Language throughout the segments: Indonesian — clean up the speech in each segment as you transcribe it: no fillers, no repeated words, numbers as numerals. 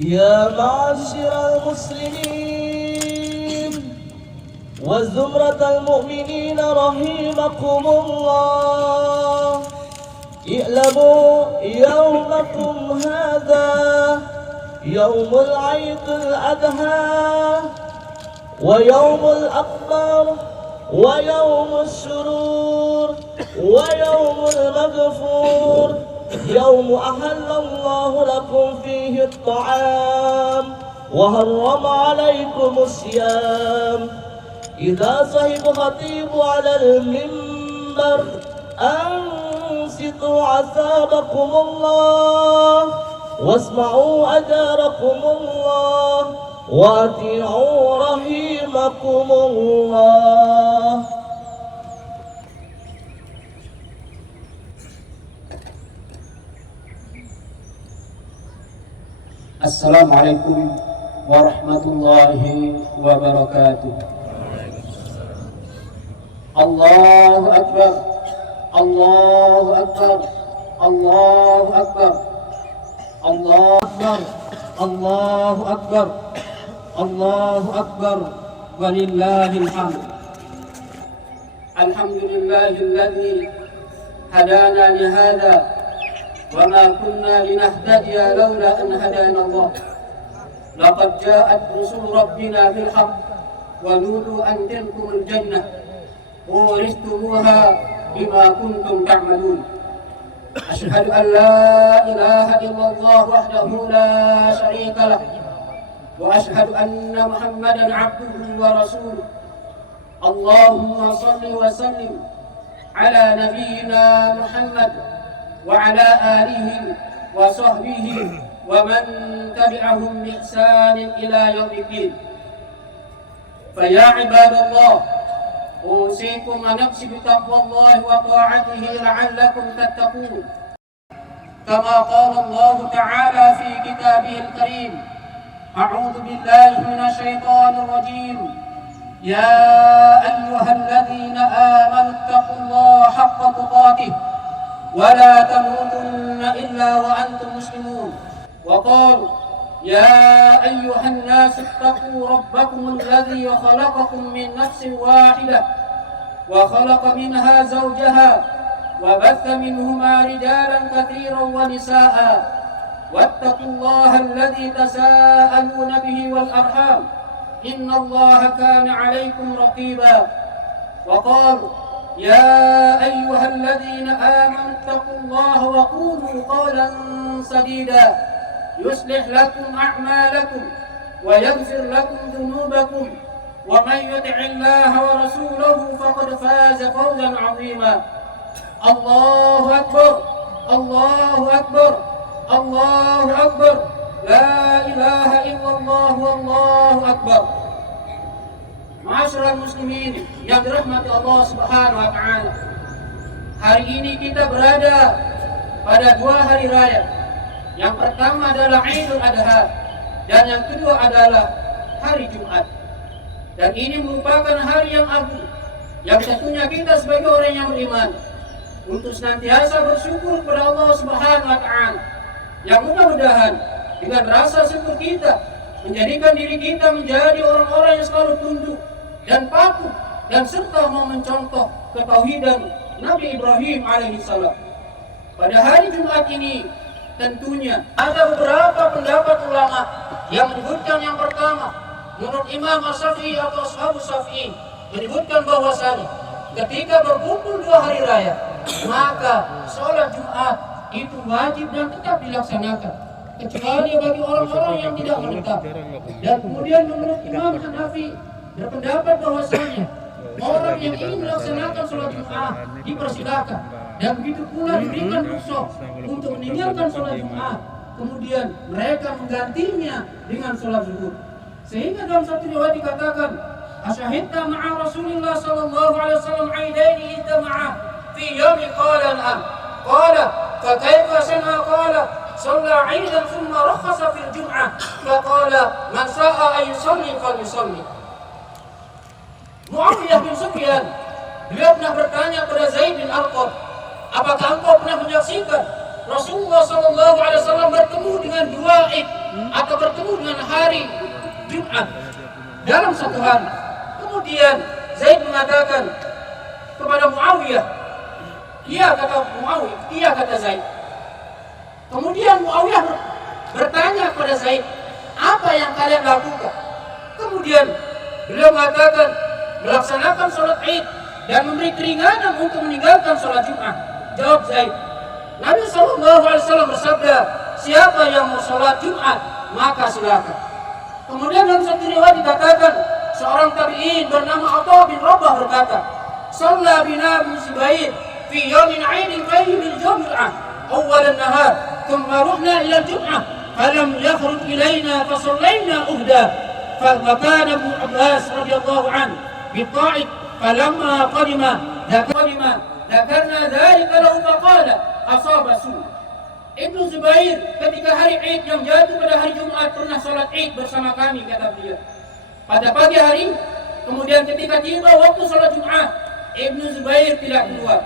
يا معاشر المسلمين وزمرة المؤمنين رحمكم الله، اعلموا يومكم هذا يوم العيد الأضحى ويوم الأكبر ويوم السرور ويوم المغفور، يوم أحل الله لكم فيه الطعام وحرم عليكم الصيام. إذا صحب خطيب على المنبر أنصتوا عذابكم الله واسمعوا أجاركم الله وأطيعوا رحيمكم الله. Assalamualaikum warahmatullahi wabarakatuh. Allahu Akbar, Allahu Akbar, Allahu Akbar, Allahu Akbar, Allahu Akbar, Allahu Akbar, walillahil hamd. Alhamdulillahilladzi hadana lihada وما كنا لنهتدي لولا أن هدانا الله. لقد جاءت رسل ربنا بالحق ونودوا أن تلكم الجنة ورثتموها بما كنتم تعملون. أشهد أن لا إله إلا الله وحده لا شريك له وأشهد أن محمدا عبده ورسوله. اللهم صل وسلم على نبينا محمد وعلى آله وصحبه ومن تبعهم بإحسان إلى يوم الدين. فيا عباد الله، أوصيكم ونفسي بتقوى الله وطاعته لعلكم تتقون، كما قال الله تعالى في كتابه الكريم: أعوذ بالله من الشيطان الرجيم. يا أيها الذين آمنوا اتقوا الله حق تقاته ولا تموتن إلا وأنتم مسلمون. وقالوا: يا أيها الناس اتقوا ربكم الذي خلقكم من نفس واحدة وخلق منها زوجها وبث منهما رجالا كثيرا ونساء واتقوا الله الذي تساءلون به والأرحام إن الله كان عليكم رقيبا. وقالوا: يا أيها الذين آمنوا اتقوا الله وقولوا قولا سديدا يصلح لكم أعمالكم ويغفر لكم ذنوبكم ومن يطع الله ورسوله فقد فاز فوزا عظيما. الله أكبر، الله أكبر، الله أكبر، لا إله إلا الله والله أكبر. Ma'asyiral muslimin yang dirahmati Allah Subhanahu wa taala. Hari ini kita berada pada dua hari raya. Yang pertama adalah Idul Adha dan yang kedua adalah hari Jumat. Dan ini merupakan hari yang agung yang tentunya kita sebagai orang yang beriman untuk senantiasa bersyukur kepada Allah Subhanahu wa taala. Yang mudah-mudahan dengan rasa syukur kita menjadikan diri kita menjadi orang-orang yang selalu tunduk dan patuh dan serta mau mencontoh ketauhidan Nabi Ibrahim alaihissalam. Pada hari Jumat ini tentunya ada beberapa pendapat ulama yang menyebutkan yang pertama, menurut Imam As-Syafi'i atau Ashabus Syafi'i menyebutkan bahwasanya ketika berkumpul dua hari raya maka sholat Jumat itu wajib dan tetap dilaksanakan kecuali bagi orang-orang yang tidak menetap. Dan kemudian menurut Imam Hanafi berpendapat bahwasanya orang yang ingin melaksanakan sholat Jumat dipersilakan dan begitu pula diberikan rukhsah untuk meninggalkan sholat Jumat, kemudian mereka menggantinya dengan sholat zuhur. Sehingga dalam satu riwayat dikatakan, asyhadta ma'a Rasulillah sallallahu alaihi wasallam aidaini ijtama'a fi yawmi qala na'am qala fa kaifa sana qala shalla 'aidan thumma rakhasa fil jum'ah fa qala man sha'a ay yusalli falyusalli. Muawiyah bin Sufyan, beliau pernah bertanya kepada Zaid bin Arqam, apakah engkau pernah menyaksikan Rasulullah SAW bertemu dengan dua Id, atau bertemu dengan hari Jumat dalam satu hari. Kemudian Zaid mengatakan kepada Muawiyah, iya kata Muawiyah, iya kata Zaid. Kemudian Muawiyah bertanya kepada Zaid, apa yang kalian lakukan? Kemudian beliau mengatakan, melaksanakan sholat Id dan memberi keringanan untuk meninggalkan sholat Jumat. Jawab Zaid. Nabi SAW bersabda, siapa yang mau sholat Jumat, maka silakan. Kemudian dalam satu riwayat dikatakan, seorang tabi'in bernama Atha bin Rabah berkata, Shalla bina bin Zubair fi yawmin 'aidin qayyim al-jum'ah awwal an-nahar thumma ruhna ila al-jum'ah falam yakhruj ilayna fa sallayna uhda fa kana Ibnu Abbas radhiyallahu anhu biqa'id falamma qadima dhakarna dhalika lahu faqala asaba su'. Ibnu Zubair ketika hari Id yang jatuh pada hari Jumat pernah sholat Id bersama kami, kata beliau. Pada pagi hari, kemudian ketika tiba waktu sholat Jumat, Ibnu Zubair tidak keluar.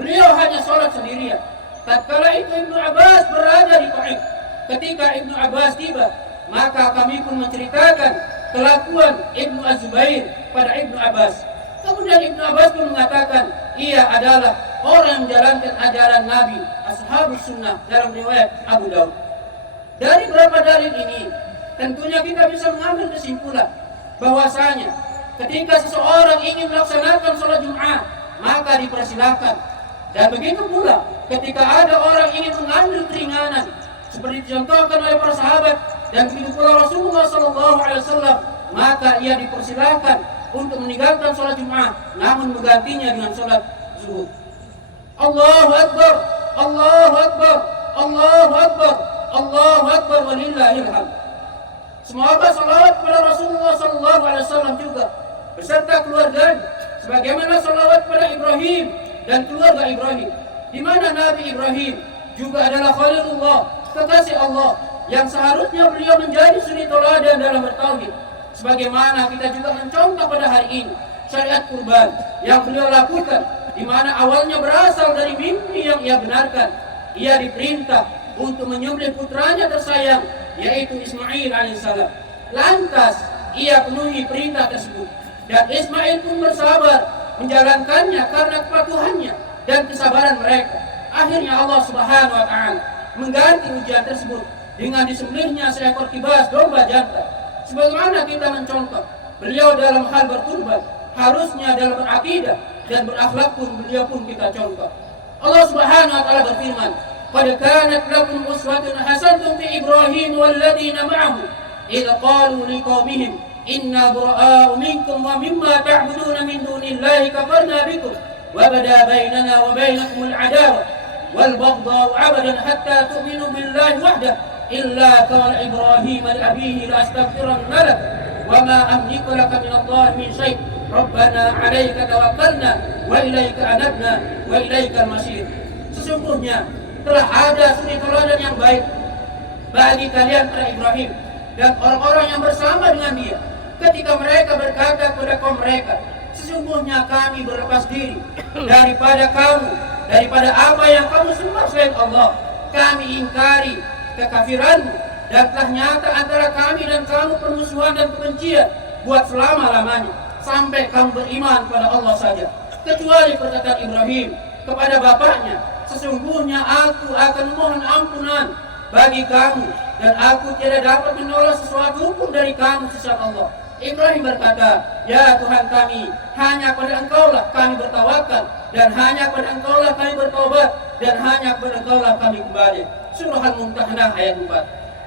Beliau hanya sholat sendirian. Tatkala itu Ibnu Abbas berada di Taif. Ketika Ibnu Abbas tiba, maka kami pun menceritakan kelakuan Ibnu Zubair pada Ibnu Abbas. Kemudian Ibnu Abbas pun mengatakan, ia adalah orang yang menjalankan ajaran Nabi, Ashabus Sunnah, dalam riwayat Abu Daud. Dari beberapa dalil ini, tentunya kita bisa mengambil kesimpulan bahwasanya ketika seseorang ingin melaksanakan sholat Jumat, maka dipersilahkan. Dan begitu pula ketika ada orang ingin mengambil keringanan, seperti dicontohkan oleh para sahabat dan begitu pula Rasulullah SAW, maka ia dipersilahkan untuk meninggalkan sholat Jumat, namun menggantinya dengan sholat zuhur. Allahu Akbar, Allahu Akbar, Allahu Akbar, Allahu Akbar, walillahil hamd. Semoga salawat kepada Rasulullah SAW juga beserta keluarganya, sebagaimana salawat kepada Ibrahim dan keluarga Ibrahim, di mana Nabi Ibrahim juga adalah Khalilullah, kekasih Allah, yang seharusnya beliau menjadi suri teladan dalam bertauhid. Sebagaimana kita juga mencontoh pada hari ini syariat kurban yang beliau lakukan, di mana awalnya berasal dari mimpi yang ia benarkan. Ia diperintah untuk menyembelih putranya tersayang, yaitu Ismail alaihissalam. Lantas ia penuhi perintah tersebut, dan Ismail pun bersabar menjalankannya karena kepatuhannya dan kesabaran mereka. Akhirnya Allah Subhanahu wa taala mengganti ujian tersebut dengan disembelihnya seekor kibas domba jantan. Sebagaimana kita mencontoh beliau dalam hal berkurban, harusnya dalam berakidah dan berakhlak pun beliau pun kita contoh. Allah Subhanahu wa taala berfirman, "Qad kanat lakum uswatun hasanatun fi Ibrahim walladzina ma'ahu idh qalu liqaumihim inna bura'a'u minkum wa mimma ta'buduna min dunillahi kafarna bikum wa bada bainana wa bainakum al-'adawah wal baghdha'u 'abadan hatta tu'minu billahi wahdahu illa qala Ibrahim li abihi la astaghfiranna lak wa ma amliku laka min Allah min syai' Rabbana 'alaika tawakkalna wa ilaika anabna wa ilaikal masir." Sesungguhnya telah ada suri teladan yang baik bagi kalian para Ibrahim dan orang-orang yang bersama dengan dia ketika mereka berkata kepada kaum mereka, sesungguhnya kami berlepas diri daripada kamu, daripada apa yang kamu sembah selain Allah. Kami ingkari kekafiranmu dan telah nyata antara kami dan kamu permusuhan dan kebencian buat selama-lamanya sampai kamu beriman kepada Allah saja, kecuali perkataan Ibrahim kepada bapaknya, sesungguhnya aku akan mohon ampunan bagi kamu dan aku tidak dapat menolak sesuatu pun dari kamu sesat Allah. Ibrahim berkata, ya Tuhan kami, hanya pada Engkaulah kami bertawakal dan hanya pada Engkaulah kami bertobat dan hanya kepada Engkaulah kami kembali. Surah Al-Mumtahanah ayat 4.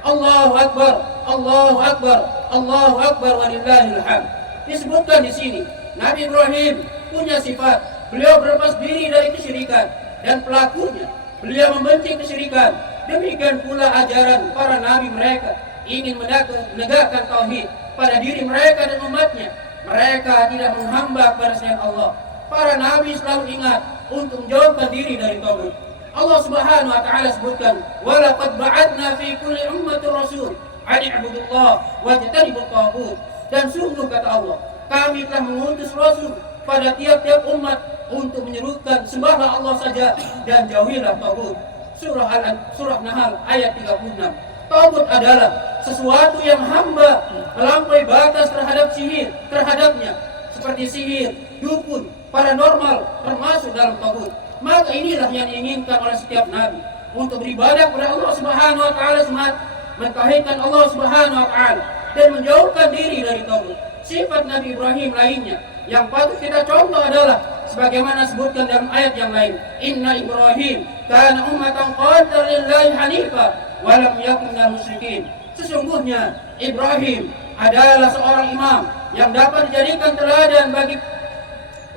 Allahu Akbar, Allahu Akbar, Allahu Akbar, walillahil hamd. Disebutkan di sini, Nabi Ibrahim punya sifat, beliau berlepas diri dari kesyirikan dan pelakunya, beliau membenci kesyirikan. Demikian pula ajaran para nabi mereka ingin menegakkan tauhid pada diri mereka dan umatnya. Mereka tidak menghamba kepada selain Allah. Para nabi selalu ingat untuk menjauhkan diri dari tauhid. Allah Subhanahu wa taala sebutkan, "Wa laqad ba'atna fi kulli ummatin rasul an i'budullah wa tajtanibut taghut." Dan sungguh kata Allah, kami telah mengutus rasul pada tiap-tiap umat untuk menyerukan sembahlah Allah saja dan jauhilah taghut. Surah Nahl ayat 36. Taghut adalah sesuatu yang hamba melampaui batas terhadapnya, seperti sihir, dukun, paranormal, termasuk dalam tagut. Maka inilah yang diinginkan oleh setiap nabi, untuk beribadah kepada Allah Subhanahu wa taala semata, mentauhidkan Allah Subhanahu wa taala dan menjauhkan diri dari tagut. Sifat Nabi Ibrahim lainnya yang patut kita contoh adalah sebagaimana disebutkan dalam ayat yang lain, Inna Ibrahim kana ummatan qanitan lillahi hanifa wa lam yakun minal musyrikin. Sesungguhnya Ibrahim adalah seorang imam yang dapat dijadikan teladan bagi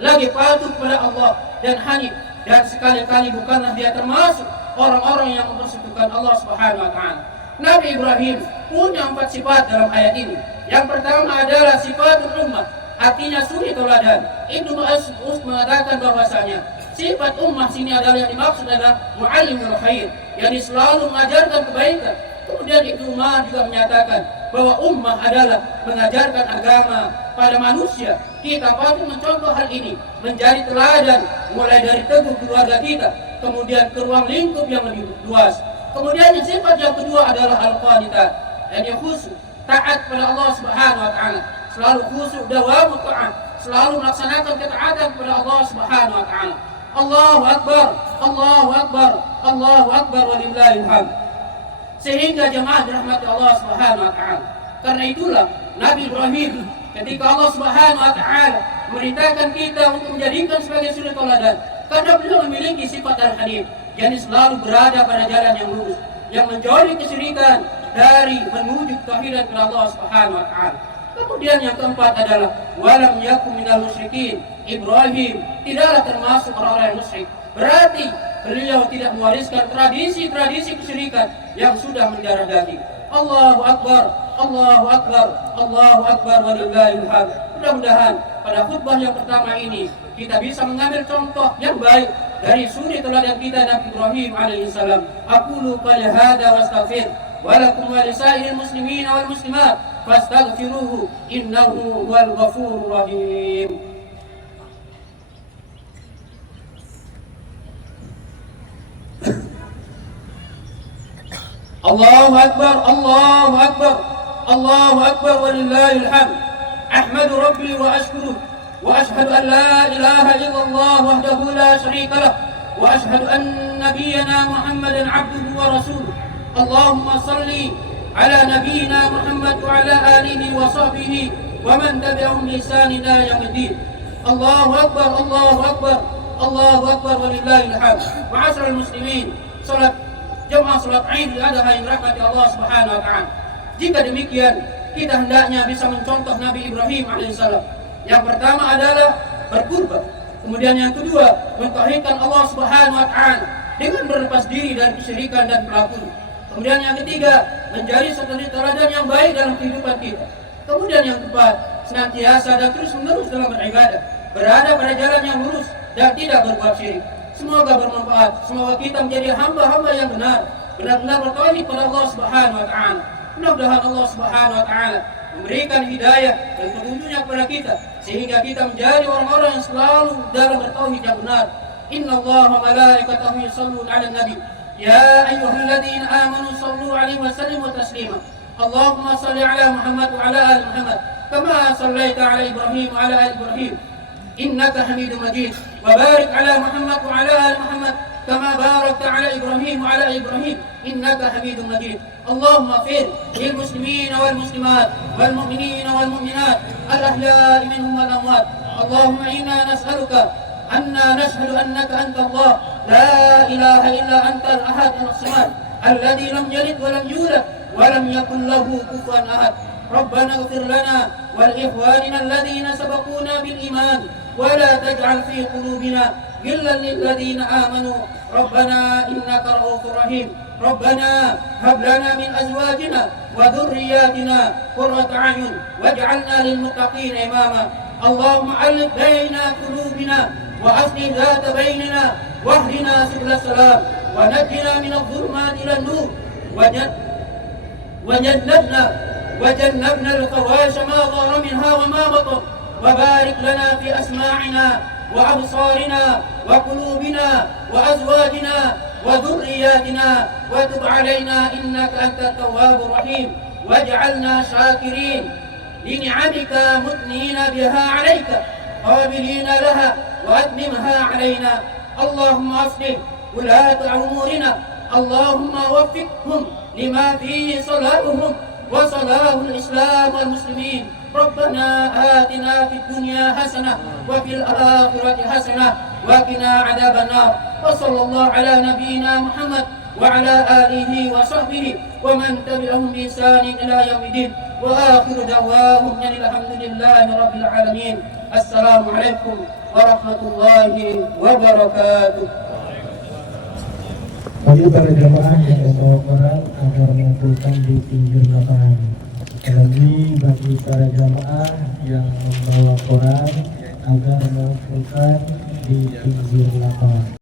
lagi patuh kepada Allah dan hanif, dan sekali-kali bukanlah dia termasuk orang-orang yang mempersekutukan Allah Subhanahu wa taala. Nabi Ibrahim punya 4 sifat dalam ayat ini. Yang pertama adalah sifatul ummah, artinya suri teladan. Ibnu Mas'ud mengatakan bahwasanya sifat ummah sini adalah yang dimaksud adalah muallimul khair, yang selalu mengajarkan kebaikan. Kemudian Ibnu Umar juga menyatakan bahwa ummah adalah mengajarkan agama pada manusia. Kita patut mencontoh hal ini, menjadi teladan mulai dari teguh keluarga kita, kemudian ke ruang lingkup yang lebih luas. Kemudian sifat yang kedua adalah al-qanitat, yang khusyuk, taat pada Allah Subhanahu wa taala, selalu khusyuk, dawamut taat, selalu melaksanakan ketaatan kepada Allah Subhanahu wa taala. Allahu akbar, Allahu akbar, Allahu akbar walillahil hamd. Sehingga jemaah dirahmati Allah Subhanahu wa taala. Karena itulah Nabi Ibrahim ketika Allah Subhanahu wa taala memerintahkan kita untuk menjadikan sebagai suri teladan, karena beliau memiliki sifat al-hanif, yang selalu berada pada jalan yang lurus, yang menjauhi kesyirikan dari menuju ketauhidan kepada Allah Subhanahu wa taala. Kemudian yang keempat adalah walam yakum minal musyrikin. Ibrahim tidaklah termasuk orang-orang yang musyrik. Berarti beliau tidak mewariskan tradisi-tradisi kesyirikan yang sudah mendarah daging. Allahu akbar, Allahu akbar, Allahu akbar walillahil hamd. Mudah-mudahan pada khutbah yang pertama ini kita bisa mengambil contoh yang baik dari suri teladan kita Nabi Ibrahim alaihissalam. Aqulu qali hada wastaghfir wa lakum wa lisairil muslimin wal muslimat fastaghfiruhu innahu huwal ghafurur rahim. Allahu akbar, Allahu akbar, Allahu akbar walillahil hamd. Ahmadu rabbi wa ashkuru wa ashhadu an la ilaha illallah wahdahu la syarika lah wa ashhadu anna nabiyyana Muhammadan abduhu wa rasuluh. Allahumma salli ala nabiyyina Muhammad wa ala alihi wa sahbihi wa man tabi'ahum bi ihsan ila yaumiddin. Allahu akbar, Allahu akbar, Allahu akbar walillahil hamd. Ma'asyiral muslimin, salat jemaah salat Idul Adha yang dirahmati Allah Subhanahu wa taala. Jika demikian, kita hendaknya bisa mencontoh Nabi Ibrahim alaihissalam. Yang pertama adalah berkurban. Kemudian yang kedua, mentauhidkan Allah Subhanahu wa taala dengan berlepas diri dari kesyirikan dan pelakon. Kemudian yang ketiga, menjadi suri teladan yang baik dalam kehidupan kita. Kemudian yang keempat, senantiasa dan terus-menerus dalam beribadah, berada pada jalan yang lurus dan tidak berbuat syirik. Semoga bermanfaat. Semoga kita menjadi hamba-hamba yang benar-benar bertauhid kepada Allah Subhanahu wa taala. Mudah-mudahan Allah Subhanahu wa taala memberikan hidayah dan petunjuknya kepada kita sehingga kita menjadi orang-orang yang selalu dalam bertauhid yang benar. Innallaha wa malaikatahu yusholluna 'alan nabi. Ya ayyuhalladzina amanu shallu 'alaihi wa sallimu taslima. Allahumma shalli 'ala Muhammad wa 'ala ali Muhammad kama shallaita 'ala Ibrahim wa 'ala ali Ibrahim innaka Hamidum Majid. Wa barik 'ala Muhammad wa 'ala ali Muhammad كما باركت على إبراهيم وعلى إبراهيم إنك حميد مجيد. اللهم اغفر للمسلمين والمسلمات والمؤمنين والمؤمنات الأحياء منهم والأموات. اللهم إنا نسألك أننا نشهد أنك أنت الله لا إله إلا أنت الأحد الصمد الذي لم يلد ولم يولد ولم يكن له كفوا أحد. ربنا اغفر لنا ولإخواننا الذين سبقونا بالإيمان ولا تجعل في قلوبنا غلا للذين آمنوا ربنا إنك رؤوف رحيم. ربنا هب لنا من أزواجنا وذرياتنا قرة أعين واجعلنا للمتقين إماما. اللهم ألف بين قلوبنا وأصلح ذات بيننا واهدنا سبل السلام ونجنا من الظلمات إلى النور وجنبنا الفواحش ما ظهر منها وما بطن. وبارك لنا في أسماعنا وأبصارنا وقلوبنا وأزواجنا وذرياتنا وتب علينا إنك أنت التواب الرحيم. واجعلنا شاكرين لنعمك مثنين بها عليك قابلين لها وأتممها علينا. اللهم أصلح ولاة أمورنا، اللهم وفقهم لما فيه صلاحهم وصلاح الإسلام والمسلمين. ربنا آتنا في الدنيا حسنة وفي الآخرة حسنة وقنا عذاب النار. وصلى الله على نبينا محمد وعلى آله وصحبه ومن تبعهم بإحسان إلى يوم الدين. وآخر دعواهم أن الحمد لله رب العالمين. السلام عليكم ورحمة الله وبركاته. Bagi para jamaah yang membawa Quran agar mengumpulkan di pinggir lapangan. Bagi para jamaah yang membawa Quran agar mengumpulkan di pinggir lapangan.